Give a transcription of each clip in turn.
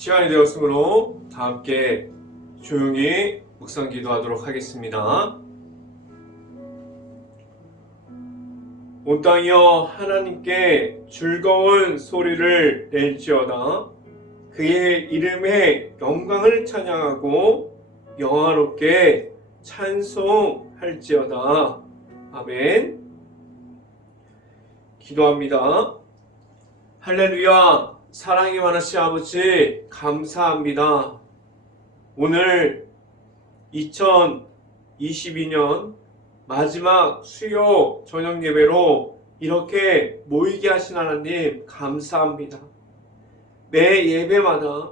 시간이 되었으므로 다 함께 조용히 묵상 기도하도록 하겠습니다. 온 땅이여 하나님께 즐거운 소리를 낼지어다. 그의 이름의 영광을 찬양하고 영화롭게 찬송할지어다. 아멘. 기도합니다. 할렐루야. 사랑이 많으신 아버지 감사합니다. 오늘 2022년 마지막 수요 저녁 예배로 이렇게 모이게 하신 하나님 감사합니다. 매 예배마다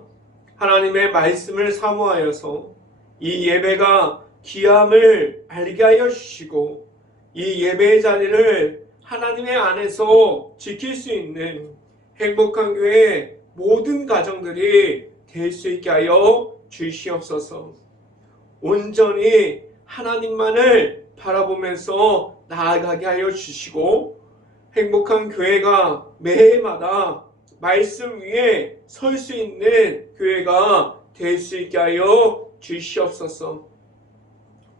하나님의 말씀을 사모하여서 이 예배가 귀함을 알게 하여 주시고 이 예배의 자리를 하나님의 안에서 지킬 수 있는 행복한 교회 모든 가정들이 될 수 있게 하여 주시옵소서. 온전히 하나님만을 바라보면서 나아가게 하여 주시고 행복한 교회가 매해마다 말씀 위에 설 수 있는 교회가 될 수 있게 하여 주시옵소서.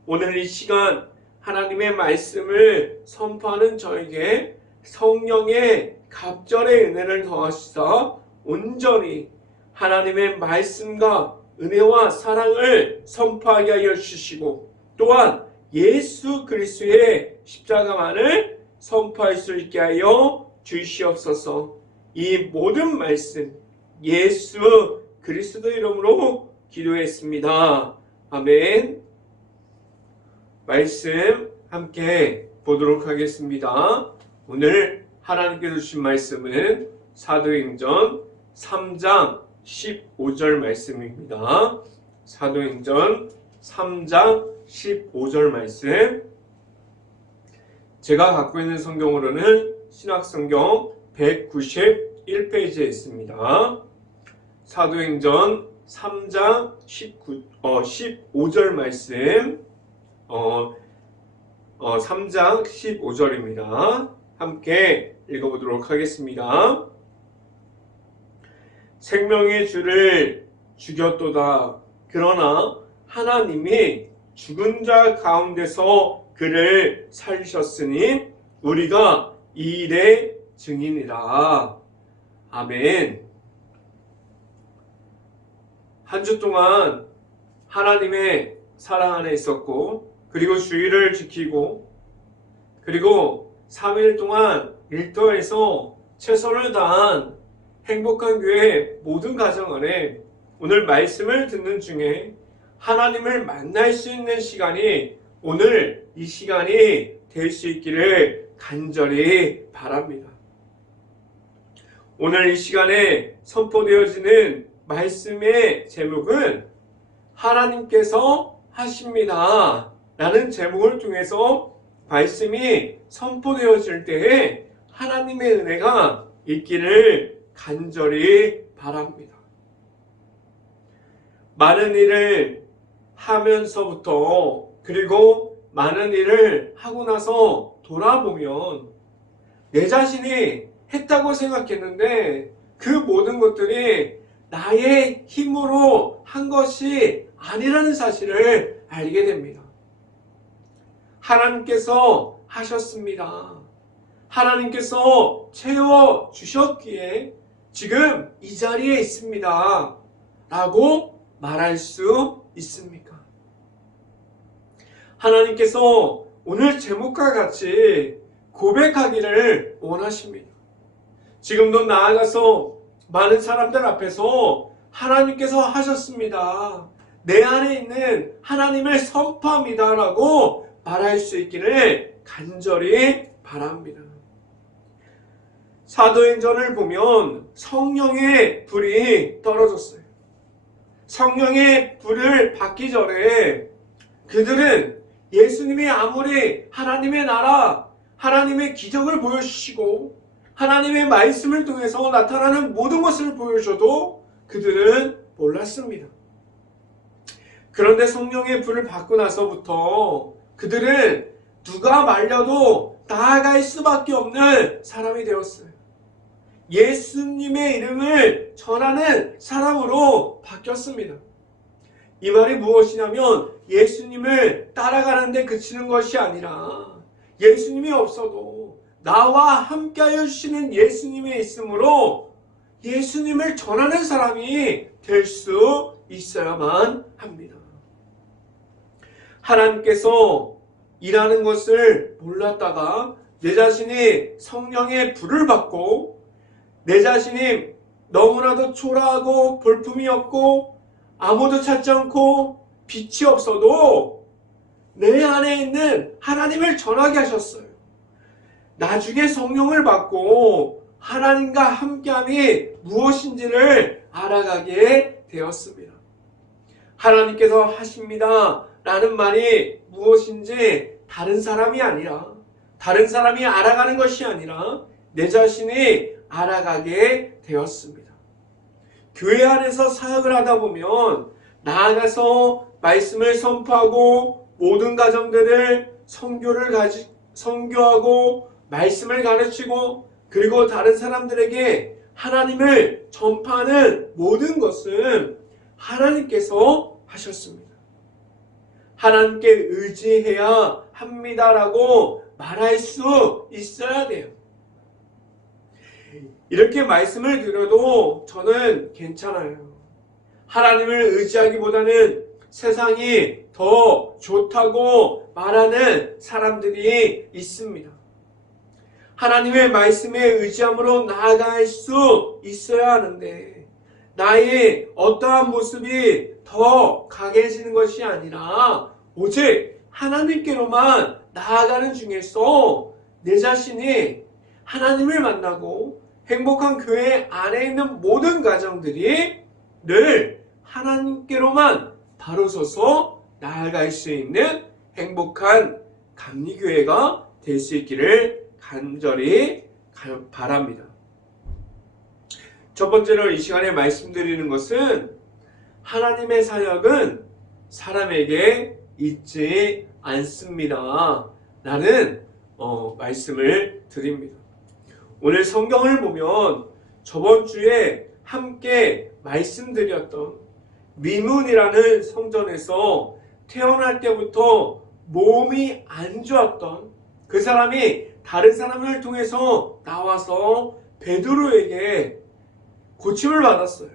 오늘 이 시간 하나님의 말씀을 선포하는 저에게 성령의 갑절의 은혜를 더하시사 온전히 하나님의 말씀과 은혜와 사랑을 선포하게 하여 주시고 또한 예수 그리스도의 십자가만을 선포할 수 있게 하여 주시옵소서. 이 모든 말씀 예수 그리스도 이름으로 기도했습니다. 아멘. 말씀 함께 보도록 하겠습니다. 오늘 하나님께서 주신 말씀은 사도행전 3장 15절 말씀입니다. 사도행전 3장 15절 말씀. 제가 갖고 있는 성경으로는 신약성경 191페이지에 있습니다. 사도행전 3장 15절 말씀 3장 15절입니다. 함께 읽어보도록 하겠습니다. 생명의 주를 죽였도다. 그러나 하나님이 죽은 자 가운데서 그를 살리셨으니 우리가 이 일의 증인이라. 아멘. 한 주 동안 하나님의 사랑 안에 있었고 그리고 주의를 지키고 그리고 3일 동안 일터에서 최선을 다한 행복한 교회 모든 가정 안에 오늘 말씀을 듣는 중에 하나님을 만날 수 있는 시간이 오늘 이 시간이 될 수 있기를 간절히 바랍니다. 오늘 이 시간에 선포되어지는 말씀의 제목은 하나님께서 하십니다 라는 제목을 통해서 말씀이 선포되어질 때에 하나님의 은혜가 있기를 간절히 바랍니다. 많은 일을 하면서부터 그리고 많은 일을 하고 나서 돌아보면 내 자신이 했다고 생각했는데 그 모든 것들이 나의 힘으로 한 것이 아니라는 사실을 알게 됩니다. 하나님께서 하셨습니다. 하나님께서 채워주셨기에 지금 이 자리에 있습니다. 라고 말할 수 있습니까? 하나님께서 오늘 제목과 같이 고백하기를 원하십니다. 지금도 나아가서 많은 사람들 앞에서 하나님께서 하셨습니다. 내 안에 있는 하나님을 선포합니다. 라고 말할 수 있기를 간절히 바랍니다. 사도행전을 보면 성령의 불이 떨어졌어요. 성령의 불을 받기 전에 그들은 예수님이 아무리 하나님의 나라, 하나님의 기적을 보여주시고 하나님의 말씀을 통해서 나타나는 모든 것을 보여줘도 그들은 몰랐습니다. 그런데 성령의 불을 받고 나서부터 그들은 누가 말려도 나아갈 수밖에 없는 사람이 되었어요. 예수님의 이름을 전하는 사람으로 바뀌었습니다. 이 말이 무엇이냐면 예수님을 따라가는데 그치는 것이 아니라 예수님이 없어도 나와 함께하여 주시는 예수님이 있으므로 예수님을 전하는 사람이 될 수 있어야만 합니다. 하나님께서 일하는 것을 몰랐다가 내 자신이 성령의 불을 받고 내 자신이 너무나도 초라하고 볼품이 없고 아무도 찾지 않고 빛이 없어도 내 안에 있는 하나님을 전하게 하셨어요. 나중에 성령을 받고 하나님과 함께함이 무엇인지를 알아가게 되었습니다. 하나님께서 하십니다 라는 말이 무엇인지 다른 사람이 아니라 다른 사람이 알아가는 것이 아니라 내 자신이 알아가게 되었습니다. 교회 안에서 사역을 하다 보면 나아가서 말씀을 선포하고 모든 가정들을 선교하고 말씀을 가르치고 그리고 다른 사람들에게 하나님을 전파하는 모든 것은 하나님께서 하셨습니다. 하나님께 의지해야 합니다라고 말할 수 있어야 돼요. 이렇게 말씀을 드려도 저는 괜찮아요. 하나님을 의지하기보다는 세상이 더 좋다고 말하는 사람들이 있습니다. 하나님의 말씀에 의지함으로 나아갈 수 있어야 하는데 나의 어떠한 모습이 더 강해지는 것이 아니라 오직 하나님께로만 나아가는 중에서 내 자신이 하나님을 만나고 행복한 교회 안에 있는 모든 가정들이 늘 하나님께로만 바로 서서 나아갈 수 있는 행복한 감리교회가 될 수 있기를 간절히 바랍니다. 첫 번째로 이 시간에 말씀드리는 것은 하나님의 사역은 사람에게 있지 않습니다 라는 말씀을 드립니다. 오늘 성경을 보면 저번 주에 함께 말씀드렸던 미문이라는 성전에서 태어날 때부터 몸이 안 좋았던 그 사람이 다른 사람을 통해서 나와서 베드로에게 고침을 받았어요.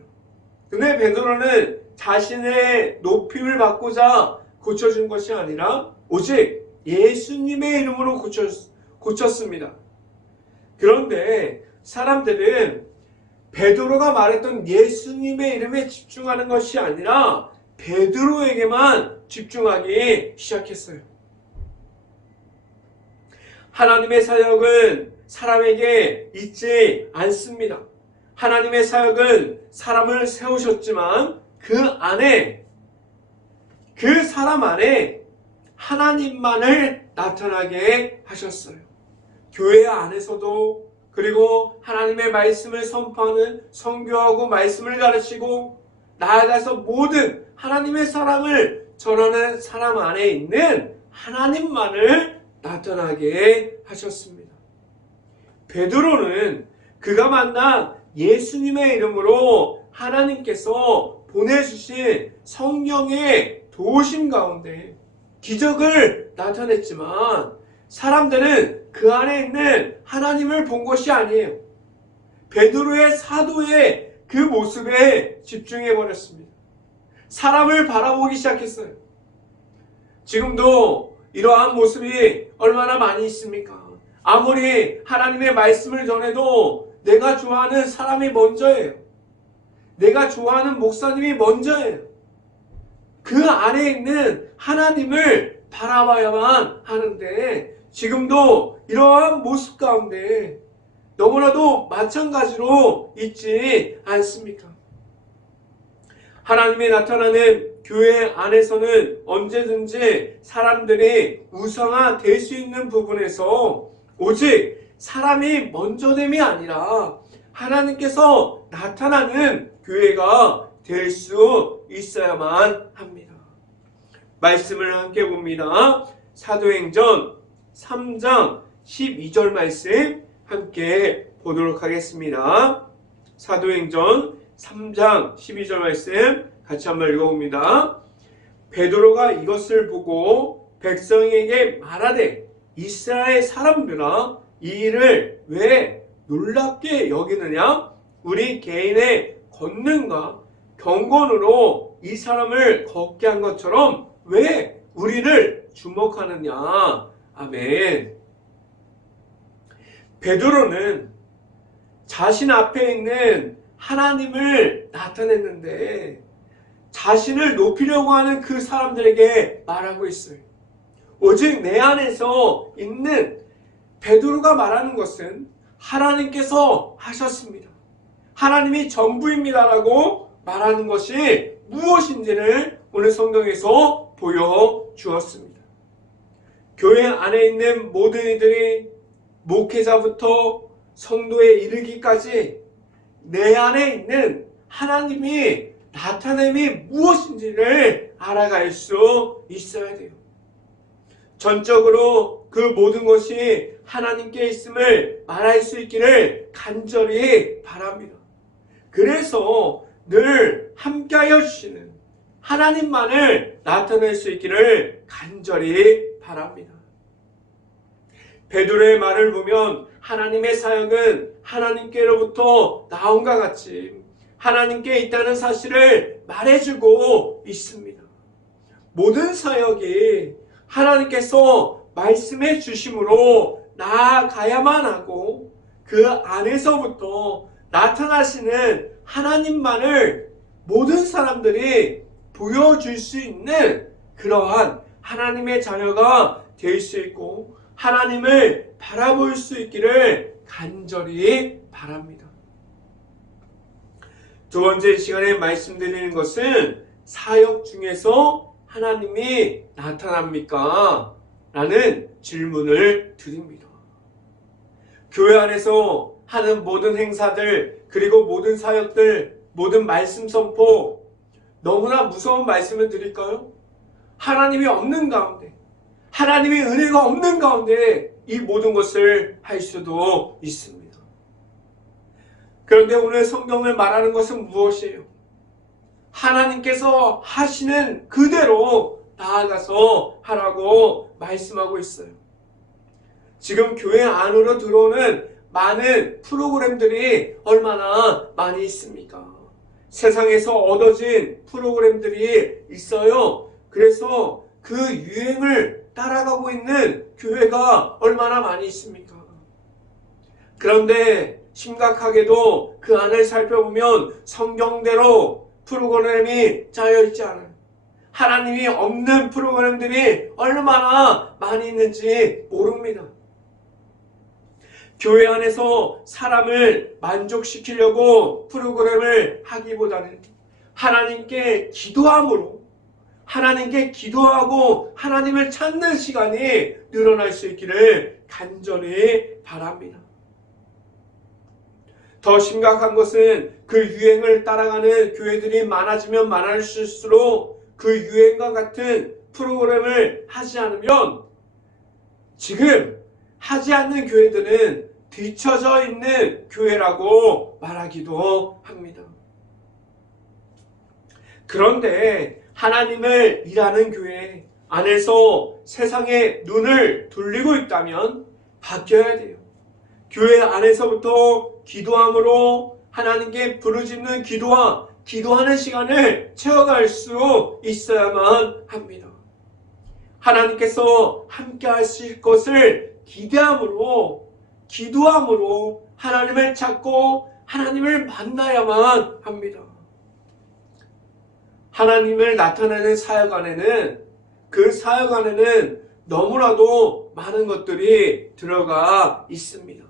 근데 베드로는 자신의 높임을 받고자 고쳐준 것이 아니라 오직 예수님의 이름으로 고쳤습니다. 그런데 사람들은 베드로가 말했던 예수님의 이름에 집중하는 것이 아니라 베드로에게만 집중하기 시작했어요. 하나님의 사역은 사람에게 있지 않습니다. 하나님의 사역은 사람을 세우셨지만 그 안에 그 사람 안에 하나님만을 나타나게 하셨어요. 교회 안에서도 그리고 하나님의 말씀을 선포하는 선교하고 말씀을 가르치고 나아가서 모든 하나님의 사랑을 전하는 사람 안에 있는 하나님만을 나타나게 하셨습니다. 베드로는 그가 만난 예수님의 이름으로 하나님께서 보내주신 성령의 도우심 가운데 기적을 나타냈지만 사람들은 그 안에 있는 하나님을 본 것이 아니에요. 베드로의 사도의 그 모습에 집중해 버렸습니다. 사람을 바라보기 시작했어요. 지금도 이러한 모습이 얼마나 많이 있습니까? 아무리 하나님의 말씀을 전해도 내가 좋아하는 사람이 먼저예요. 내가 좋아하는 목사님이 먼저예요. 그 안에 있는 하나님을 바라봐야만 하는데 지금도 이러한 모습 가운데 너무나도 마찬가지로 있지 않습니까? 하나님이 나타나는 교회 안에서는 언제든지 사람들이 우상화될 수 있는 부분에서 오직 사람이 먼저됨이 아니라 하나님께서 나타나는 교회가 될 수 있어야만 합니다. 말씀을 함께 봅니다. 사도행전 3장 12절 말씀 함께 보도록 하겠습니다. 사도행전 3장 12절 말씀 같이 한번 읽어봅니다. 베드로가 이것을 보고 백성에게 말하되 이스라엘 사람들아 이 일을 왜 놀랍게 여기느냐? 우리 개인의 권능과 경건으로 이 사람을 걷게 한 것처럼 왜 우리를 주목하느냐? 아멘. 베드로는 자신 앞에 있는 하나님을 나타냈는데 자신을 높이려고 하는 그 사람들에게 말하고 있어요. 오직 내 안에서 있는 베드로가 말하는 것은 하나님께서 하셨습니다. 하나님이 전부입니다라고 말하는 것이 무엇인지를 오늘 성경에서 보여주었습니다. 교회 안에 있는 모든 이들이 목회자부터 성도에 이르기까지 내 안에 있는 하나님이 나타냄이 무엇인지를 알아갈 수 있어야 돼요. 전적으로 그 모든 것이 하나님께 있음을 말할 수 있기를 간절히 바랍니다. 그래서 늘 함께하여 주시는 하나님만을 나타낼 수 있기를 간절히 바랍니다. 베드로의 말을 보면 하나님의 사역은 하나님께로부터 나온과 같이 하나님께 있다는 사실을 말해주고 있습니다. 모든 사역이 하나님께서 말씀해 주심으로 나아가야만 하고 그 안에서부터 나타나시는 하나님만을 모든 사람들이 보여줄 수 있는 그러한 하나님의 자녀가 될 수 있고 하나님을 바라볼 수 있기를 간절히 바랍니다. 두 번째 시간에 말씀드리는 것은 사역 중에서 하나님이 나타납니까? 라는 질문을 드립니다. 교회 안에서 하는 모든 행사들, 그리고 모든 사역들, 모든 말씀 선포, 너무나 무서운 말씀을 드릴까요? 하나님이 없는 가운데, 하나님의 은혜가 없는 가운데 이 모든 것을 할 수도 있습니다. 그런데 오늘 성경을 말하는 것은 무엇이에요? 하나님께서 하시는 그대로 나아가서 하라고 말씀하고 있어요. 지금 교회 안으로 들어오는 많은 프로그램들이 얼마나 많이 있습니까? 세상에서 얻어진 프로그램들이 있어요. 그래서 그 유행을 따라가고 있는 교회가 얼마나 많이 있습니까? 그런데 심각하게도 그 안을 살펴보면 성경대로 프로그램이 짜여 있지 않아요. 하나님이 없는 프로그램들이 얼마나 많이 있는지 모릅니다. 교회 안에서 사람을 만족시키려고 프로그램을 하기보다는 하나님께 기도함으로 하나님께 기도하고 하나님을 찾는 시간이 늘어날 수 있기를 간절히 바랍니다. 더 심각한 것은 그 유행을 따라가는 교회들이 많아지면 많아질수록 그 유행과 같은 프로그램을 하지 않으면 지금 하지 않는 교회들은 뒤처져 있는 교회라고 말하기도 합니다. 그런데 하나님을 일하는 교회 안에서 세상의 눈을 돌리고 있다면 바뀌어야 돼요. 교회 안에서부터 기도함으로 하나님께 부르짖는 기도와 기도하는 시간을 채워갈 수 있어야만 합니다. 하나님께서 함께 하실 것을 기대함으로 기도함으로 하나님을 찾고 하나님을 만나야만 합니다. 하나님을 나타내는 사역 안에는 그 사역 안에는 너무나도 많은 것들이 들어가 있습니다.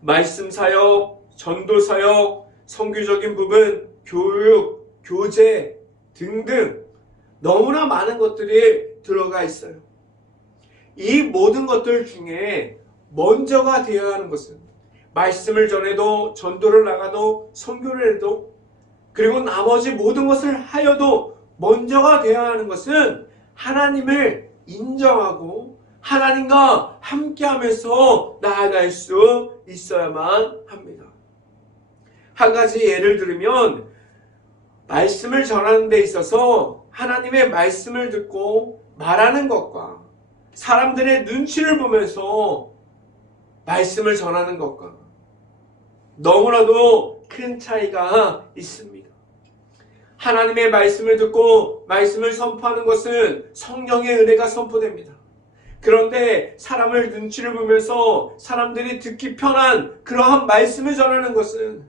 말씀 사역, 전도 사역, 선교적인 부분, 교육, 교제 등등 너무나 많은 것들이 들어가 있어요. 이 모든 것들 중에 먼저가 되어야 하는 것은 말씀을 전해도 전도를 나가도 선교를 해도 그리고 나머지 모든 것을 하여도 먼저가 되어야 하는 것은 하나님을 인정하고 하나님과 함께하면서 나아갈 수 있어야만 합니다. 한 가지 예를 들면 말씀을 전하는 데 있어서 하나님의 말씀을 듣고 말하는 것과 사람들의 눈치를 보면서 말씀을 전하는 것과 너무나도 큰 차이가 있습니다. 하나님의 말씀을 듣고 말씀을 선포하는 것은 성령의 은혜가 선포됩니다. 그런데 사람을 눈치를 보면서 사람들이 듣기 편한 그러한 말씀을 전하는 것은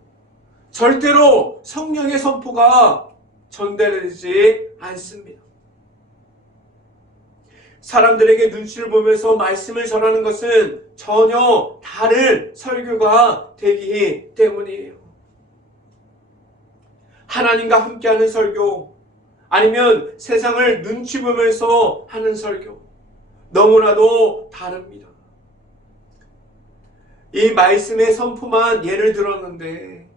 절대로 성령의 선포가 전달되지 않습니다. 사람들에게 눈치를 보면서 말씀을 전하는 것은 전혀 다른 설교가 되기 때문이에요. 하나님과 함께하는 설교, 아니면 세상을 눈치 보면서 하는 설교, 너무나도 다릅니다. 이 말씀의 선포만 예를 들었는데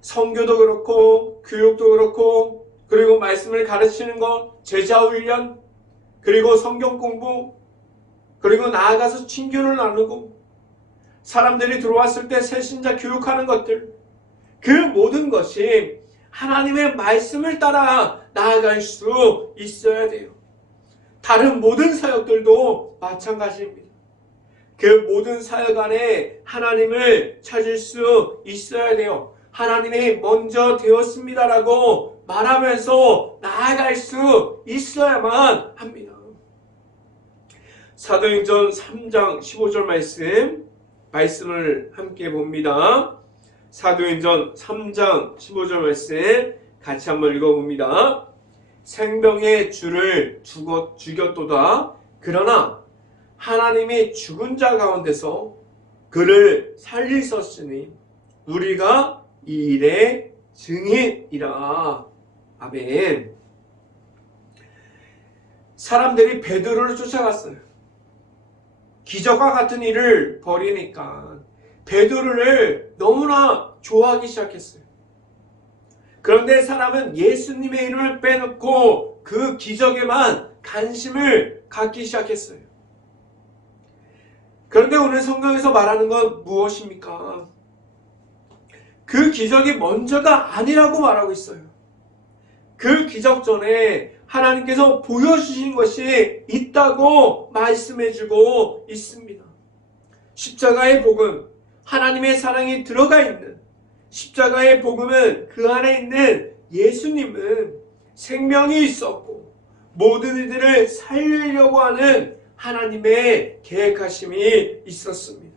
선교도 그렇고 교육도 그렇고 그리고 말씀을 가르치는 것, 제자 훈련, 그리고 성경 공부, 그리고 나아가서 친교를 나누고 사람들이 들어왔을 때 새신자 교육하는 것들, 그 모든 것이 하나님의 말씀을 따라 나아갈 수 있어야 돼요. 다른 모든 사역들도 마찬가지입니다. 그 모든 사역 안에 하나님을 찾을 수 있어야 돼요. 하나님이 먼저 되었습니다라고 말하면서 나아갈 수 있어야만 합니다. 사도행전 3장 15절 말씀을 함께 봅니다. 사도행전 3장 15절 말씀 같이 한번 읽어봅니다. 생명의 주를 죽였도다. 그러나 하나님이 죽은 자 가운데서 그를 살리셨으니 우리가 이 일의 증인이라. 아멘. 사람들이 베드로를 쫓아갔어요. 기적과 같은 일을 벌이니까 베드로를 너무나 좋아하기 시작했어요. 그런데 사람은 예수님의 이름을 빼놓고 그 기적에만 관심을 갖기 시작했어요. 그런데 오늘 성경에서 말하는 건 무엇입니까? 그 기적이 먼저가 아니라고 말하고 있어요. 그 기적 전에 하나님께서 보여주신 것이 있다고 말씀해주고 있습니다. 십자가의 복음, 하나님의 사랑이 들어가 있는 십자가의 복음은 그 안에 있는 예수님은 생명이 있었고 모든 이들을 살리려고 하는 하나님의 계획하심이 있었습니다.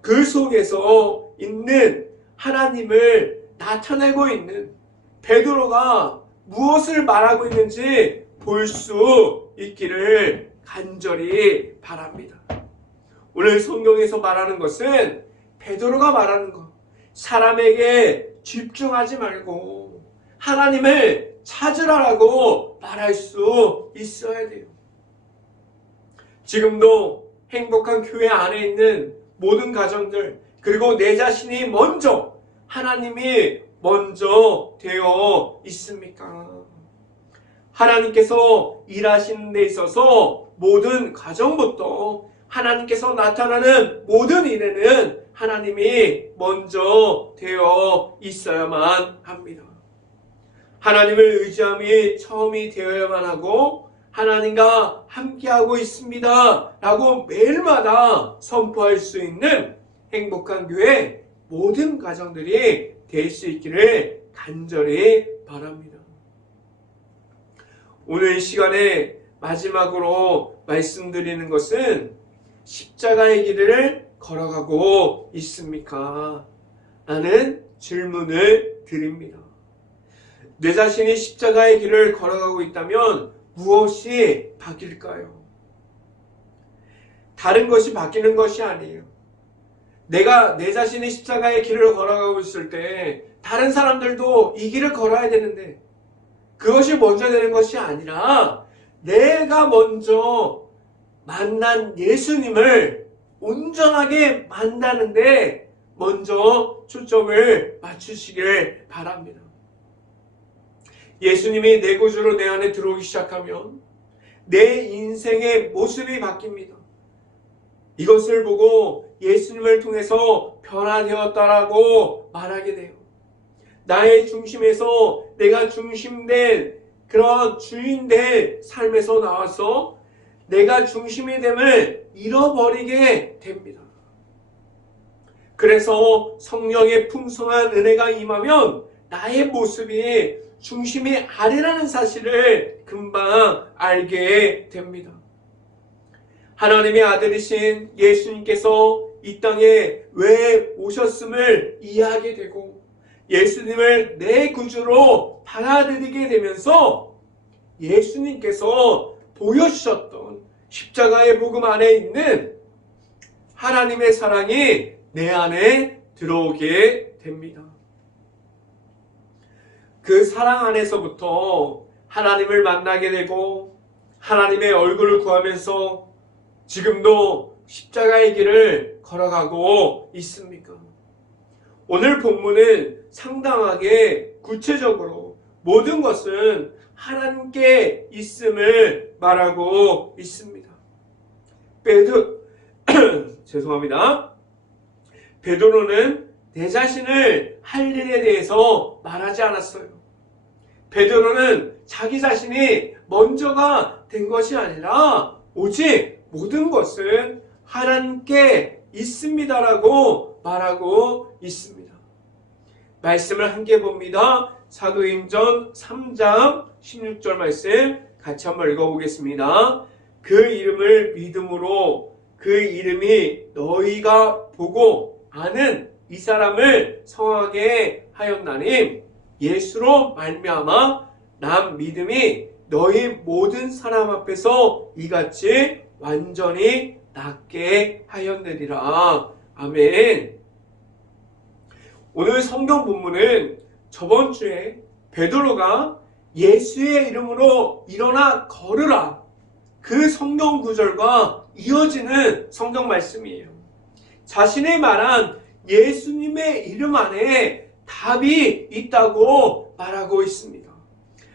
그 속에서 있는 하나님을 나타내고 있는 베드로가 무엇을 말하고 있는지 볼 수 있기를 간절히 바랍니다. 오늘 성경에서 말하는 것은 베드로가 말하는 것, 사람에게 집중하지 말고 하나님을 찾으라고 말할 수 있어야 돼요. 지금도 행복한 교회 안에 있는 모든 가정들, 그리고 내 자신이 먼저 하나님이 먼저 되어 있습니까? 하나님께서 일하시는 데 있어서 모든 가정부터 하나님께서 나타나는 모든 일에는 하나님이 먼저 되어 있어야만 합니다. 하나님을 의지함이 처음이 되어야만 하고 하나님과 함께하고 있습니다 라고 매일마다 선포할 수 있는 행복한 교회 모든 가정들이 될 수 있기를 간절히 바랍니다. 오늘 시간에 마지막으로 말씀드리는 것은 십자가의 길을 걸어가고 있습니까? 라는 질문을 드립니다. 내 자신이 십자가의 길을 걸어가고 있다면 무엇이 바뀔까요? 다른 것이 바뀌는 것이 아니에요. 내가 내 자신이 십자가의 길을 걸어가고 있을 때 다른 사람들도 이 길을 걸어야 되는데 그것이 먼저 되는 것이 아니라 내가 먼저 만난 예수님을 온전하게 만나는데 먼저 초점을 맞추시길 바랍니다. 예수님이 내 구주로 내 안에 들어오기 시작하면 내 인생의 모습이 바뀝니다. 이것을 보고 예수님을 통해서 변화되었다라고 말하게 돼요. 나의 중심에서 내가 중심된 그런 주인된 삶에서 나와서 내가 중심이 됨을 잃어버리게 됩니다. 그래서 성령의 풍성한 은혜가 임하면 나의 모습이 중심이 아니라는 사실을 금방 알게 됩니다. 하나님의 아들이신 예수님께서 이 땅에 왜 오셨음을 이해하게 되고 예수님을 내 구주로 받아들이게 되면서 예수님께서 보여주셨던 십자가의 복음 안에 있는 하나님의 사랑이 내 안에 들어오게 됩니다. 그 사랑 안에서부터 하나님을 만나게 되고 하나님의 얼굴을 구하면서 지금도 십자가의 길을 걸어가고 있습니까? 오늘 본문은 상당하게 구체적으로 모든 것은 하나님께 있음을 말하고 있습니다. 죄송합니다. 베드로는 내 자신을 할 일에 대해서 말하지 않았어요. 베드로는 자기 자신이 먼저가 된 것이 아니라 오직 모든 것은 하나님께 있습니다라고 말하고 있습니다. 말씀을 함께 봅니다. 사도행전 3장 16절 말씀 같이 한번 읽어보겠습니다. 그 이름을 믿음으로 그 이름이 너희가 보고 아는 이 사람을 성하게 하였나니 예수로 말미암아 남 믿음이 너희 모든 사람 앞에서 이같이 완전히 낫게 하였느니라. 아멘. 오늘 성경 본문은 저번 주에 베드로가 예수의 이름으로 일어나 걸으라 그 성경 구절과 이어지는 성경 말씀이에요. 자신이 말한 예수님의 이름 안에 답이 있다고 말하고 있습니다.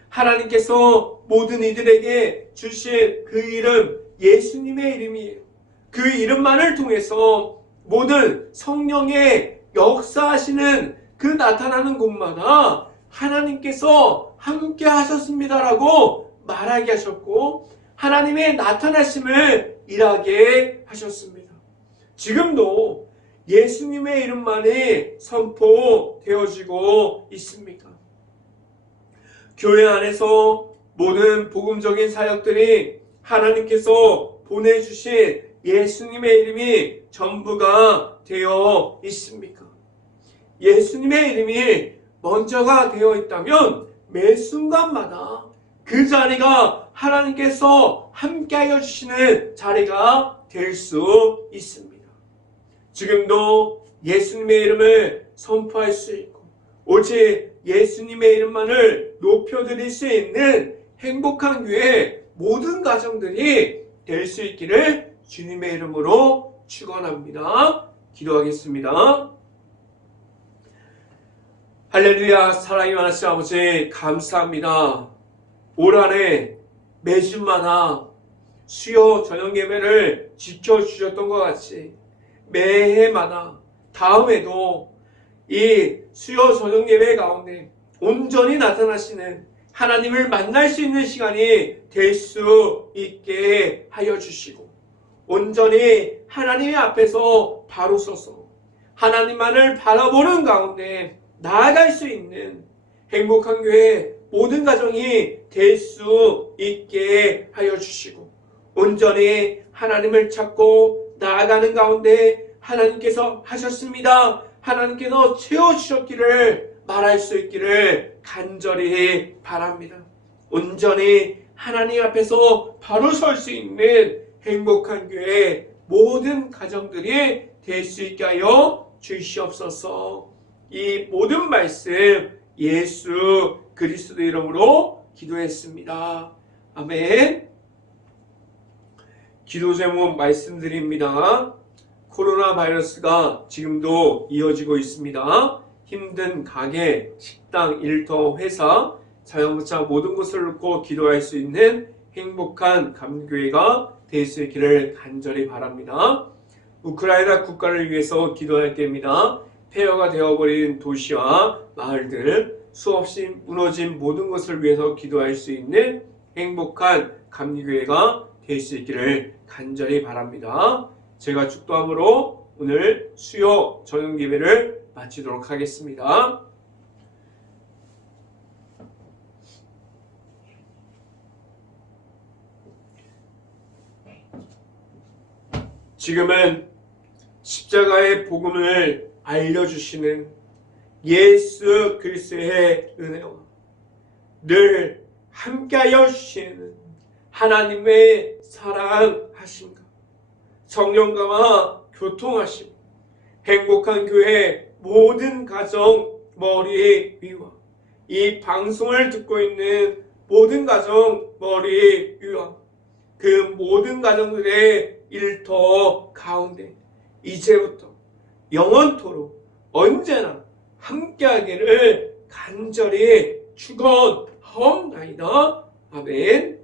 하나님께서 모든 이들에게 주신 그 이름 예수님의 이름이에요. 그 이름만을 통해서 모든 성령의 역사하시는 그 나타나는 곳마다 하나님께서 함께 하셨습니다라고 말하게 하셨고 하나님의 나타나심을 일하게 하셨습니다. 지금도 예수님의 이름만이 선포되어지고 있습니다. 교회 안에서 모든 복음적인 사역들이 하나님께서 보내주신 예수님의 이름이 전부가 되어 있습니까? 예수님의 이름이 먼저가 되어 있다면 매 순간마다 그 자리가 하나님께서 함께하여 주시는 자리가 될 수 있습니다. 지금도 예수님의 이름을 선포할 수 있고 오직 예수님의 이름만을 높여드릴 수 있는 행복한 교회 모든 가정들이 될 수 있기를 주님의 이름으로 축원합니다. 기도하겠습니다. 할렐루야. 사랑이 많으신 아버지 감사합니다. 올 한해 매주마다 수요 저녁 예배를 지켜주셨던 것 같이 매해마다 다음에도 이 수요 저녁 예배 가운데 온전히 나타나시는 하나님을 만날 수 있는 시간이 될 수 있게 하여 주시고 온전히 하나님의 앞에서 바로 서서 하나님만을 바라보는 가운데 나아갈 수 있는 행복한 교회 모든 가정이 될 수 있게 하여 주시고 온전히 하나님을 찾고 나아가는 가운데 하나님께서 하셨습니다. 하나님께서 채워주셨기를 말할 수 있기를 간절히 바랍니다. 온전히 하나님 앞에서 바로 설 수 있는 행복한 교회 모든 가정들이 될 수 있게 하여 주시옵소서. 이 모든 말씀 예수 그리스도 이름으로 기도했습니다. 아멘. 기도 제목 말씀드립니다. 코로나 바이러스가 지금도 이어지고 있습니다. 힘든 가게, 식당, 일터, 회사, 자영업자 모든 곳을 놓고 기도할 수 있는 행복한 감교회가 될 수 있기를 간절히 바랍니다. 우크라이나 국가를 위해서 기도할 때입니다. 폐허가 되어버린 도시와 마을들, 수없이 무너진 모든 것을 위해서 기도할 수 있는 행복한 감리교회가 될 수 있기를 간절히 바랍니다. 제가 축도함으로 오늘 수요 저녁 예배를 마치도록 하겠습니다. 지금은 십자가의 복음을 알려주시는 예수 그리스도의 은혜와 늘 함께하여 주시는 하나님의 사랑하심과 성령과와 교통하심, 행복한 교회 모든 가정 머리 위와 이 방송을 듣고 있는 모든 가정 머리 위와 그 모든 가정들의 일터 가운데 이제부터 영원토록 언제나 함께하기를 간절히 축원하옵나이다. 아멘.